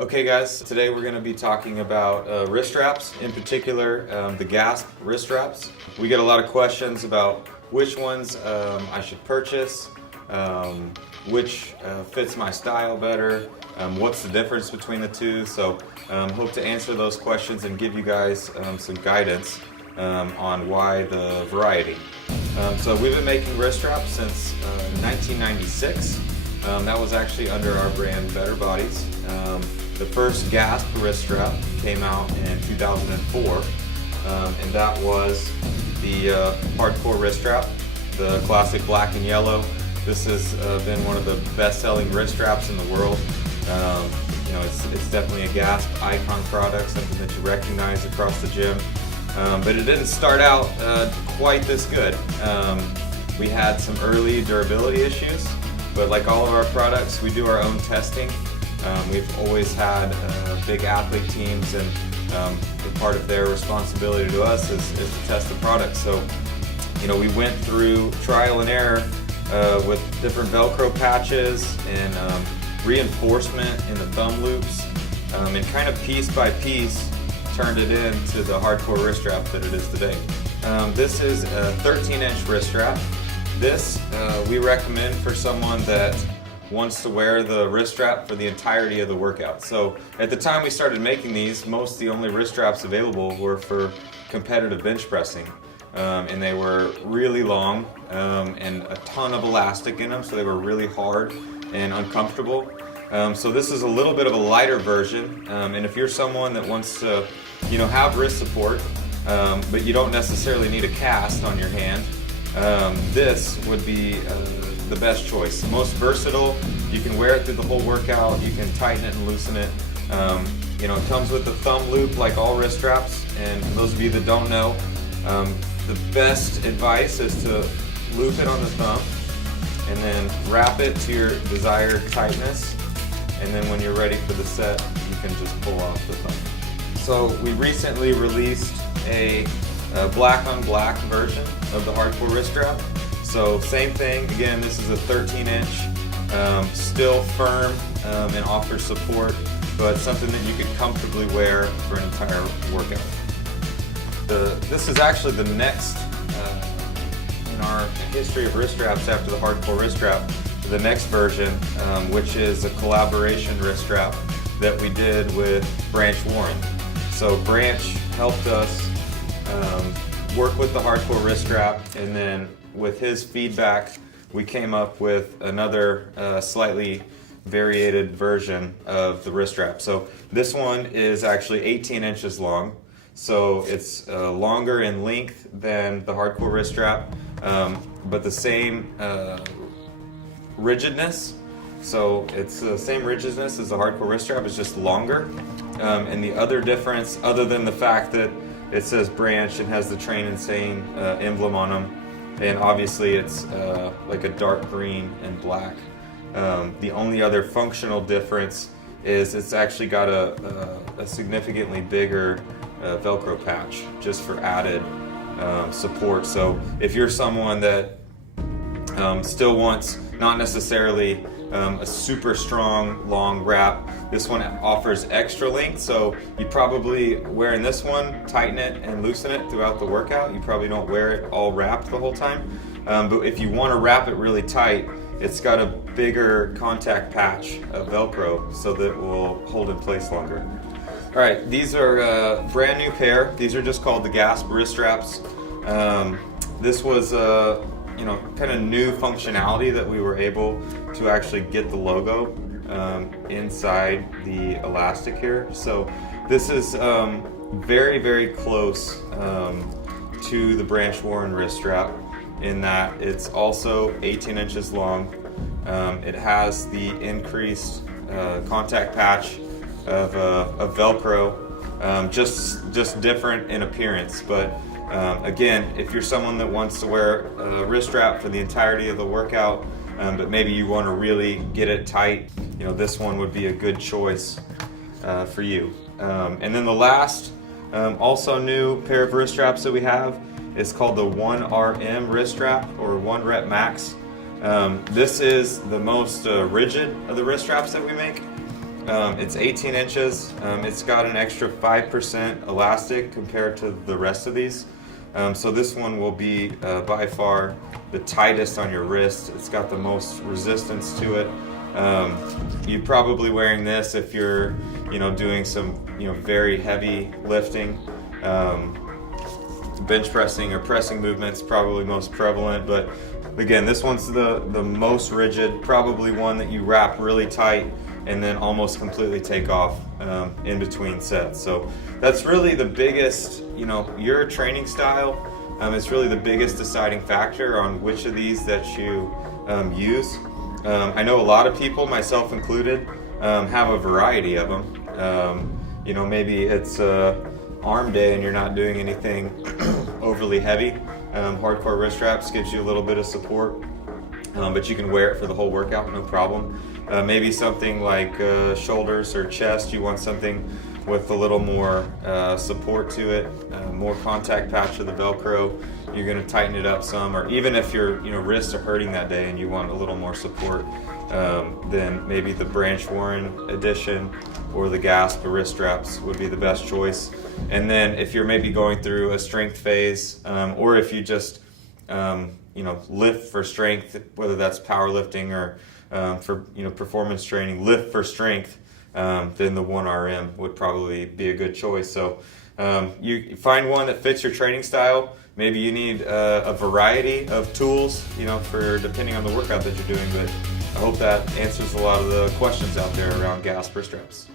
Okay guys, today we're going to be talking about wrist straps, in particular the GASP wrist straps. We get a lot of questions about which ones I should purchase, which fits my style better, what's the difference between the two. So hope to answer those questions and give you guys some guidance on why the variety. So we've been making wrist straps since 1996. That was actually under our brand Better Bodies. The first GASP wrist strap came out in 2004, and that was the hardcore wrist strap, the classic black and yellow. This has been one of the best-selling wrist straps in the world. It's definitely a GASP icon product, something that you recognize across the gym. But it didn't start out quite this good. We had some early durability issues, but like all of our products, we do our own testing. We've always had big athlete teams, and part of their responsibility to us is to test the product. So, we went through trial and error with different Velcro patches and reinforcement in the thumb loops, and kind of piece by piece turned it into the hardcore wrist strap that it is today. This is a 13-inch wrist strap. This we recommend for someone that wants to wear the wrist strap for the entirety of the workout. So at the time we started making these, the only wrist straps available were for competitive bench pressing. And they were really long and a ton of elastic in them, so they were really hard and uncomfortable. So this is a little bit of a lighter version, and if you're someone that wants to have wrist support, but you don't necessarily need a cast on your hand, this would be the best choice. Most versatile. You can wear it through the whole workout. You can tighten it and loosen it. It comes with a thumb loop like all wrist straps. And for those of you that don't know, the best advice is to loop it on the thumb and then wrap it to your desired tightness. And then when you're ready for the set, you can just pull off the thumb. So we recently released a black on black version of the hardcore wrist strap. So same thing, again, this is a 13-inch, still firm and offers support, but something that you can comfortably wear for an entire workout. This is actually the next in our history of wrist straps after the hardcore wrist strap, the next version, which is a collaboration wrist strap that we did with Branch Warren. So Branch helped us work with the hardcore wrist strap, and then with his feedback, we came up with another slightly variated version of the wrist strap. So this one is actually 18 inches long, so it's longer in length than the hardcore wrist strap, but the same rigidness. So it's the same rigidness as the hardcore wrist strap, it's just longer. And the other difference, other than the fact that it says Branch and has the Train Insane emblem on them, and obviously it's like a dark green and black. The only other functional difference is it's actually got a significantly bigger Velcro patch just for added support. So if you're someone that still wants not necessarily a super strong long wrap, this one offers extra length, so you probably, wearing this one, tighten it and loosen it throughout the workout. You probably don't wear it all wrapped the whole time, but if you want to wrap it really tight, it's got a bigger contact patch of Velcro so that it will hold in place longer. All right, these are a brand new pair. These are just called the GASP wrist straps. This was kind of new functionality that we were able to actually get the logo inside the elastic here. So this is very, very close to the Branch Warren wrist strap in that it's also 18 inches long. It has the increased contact patch of Velcro, just different in appearance. But again, if you're someone that wants to wear a wrist strap for the entirety of the workout, but maybe you want to really get it tight, this one would be a good choice for you. And then the last, also new pair of wrist straps that we have is called the 1RM wrist strap, or 1 Rep Max. This is the most rigid of the wrist straps that we make. It's 18 inches. It's got an extra 5% elastic compared to the rest of these. So this one will be by far the tightest on your wrist. It's got the most resistance to it. You're probably wearing this if you're, doing some, very heavy lifting. Bench pressing or pressing movements probably most prevalent, but again, this one's the most rigid, probably one that you wrap really tight and then almost completely take off in between sets. So that's really the biggest, your training style is really the biggest deciding factor on which of these that you use. I know a lot of people, myself included, have a variety of them. Maybe it's arm day and you're not doing anything overly heavy. Hardcore wrist straps gives you a little bit of support, but you can wear it for the whole workout, no problem. Maybe something like shoulders or chest, you want something with a little more support to it, more contact patch of the Velcro. You're going to tighten it up some, or even if your wrists are hurting that day and you want a little more support, then maybe the Branch Warren edition or the GASP wrist straps would be the best choice. And then if you're maybe going through a strength phase, or if you just lift for strength, whether that's powerlifting or for performance training, lift for strength, then the 1RM would probably be a good choice. So you find one that fits your training style. Maybe you need a variety of tools, for depending on the workout that you're doing. But I hope that answers a lot of the questions out there around GASP wrist straps.